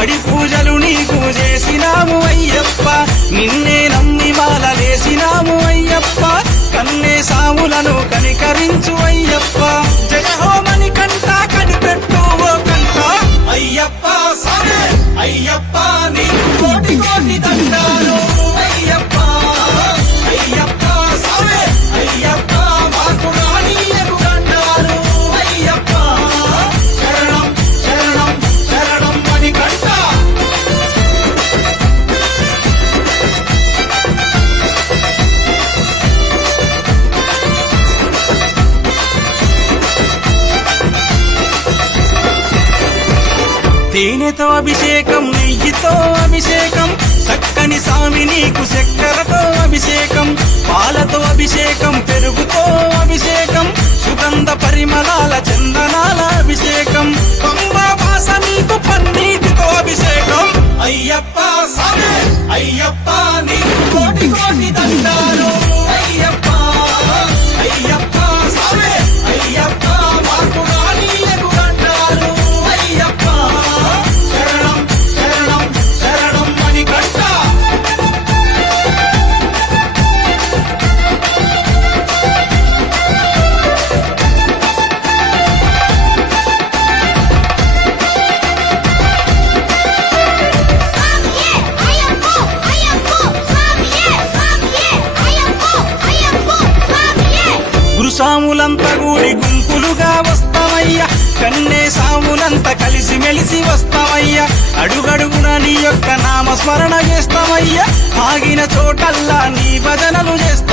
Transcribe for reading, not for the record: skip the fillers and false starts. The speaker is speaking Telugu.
పడి పూజలు నీకు చేసినాము అయ్యప్ప, నిన్నే నమ్మి మాలలేసినాము అయ్యప్ప, కన్నే సాములను కనికరించు అయ్యప్ప. జయ హోమని కంట కనిపెట్టు ఓ కంట అయ్యప్ప సామే అయ్యప్ప, నీకు కోటి కోటి దండాలు అయ్యప్ప అయ్యప్ప సామే అయ్యప్ప, మాకు రానీయకు దండాలు అయ్యప్ప. శరణం శరణం శరణం అని కంట. తేనెతో అభిషేకం, నెయ్యితో అభిషేకం, చక్కని స్వామి నీకు చక్కెరతో అభిషేకం, పాలతో అభిషేకం, పెరుగుతో అభిషేకం, సుగంధ పరిమళాల చందనాల అభిషేకం, పంబా వాస నీకు పన్నీటితో అభిషేకం అయ్యప్ప స్వామి అయ్యప్ప, నీకు కోటి కోటి దండాలు అయ్యప్ప అయ్యప్ప స్వామి అయ్యప్ప, మాకు రానీయకు దండాలు అయ్యప్ప. శరణం శరణం శరణం అని కంట. గురుసాములంతా కూడి గుంపులుగా వస్తామయ్యా, కన్నే సాములంతా కలిసి మెలిసి వస్తామయ్యా, అడుగడుగున నీ యొక్క నామస్మరణ చేస్తామయ్యా, ఆగిన చోటల్లా నీ భజనలు చేస్తాం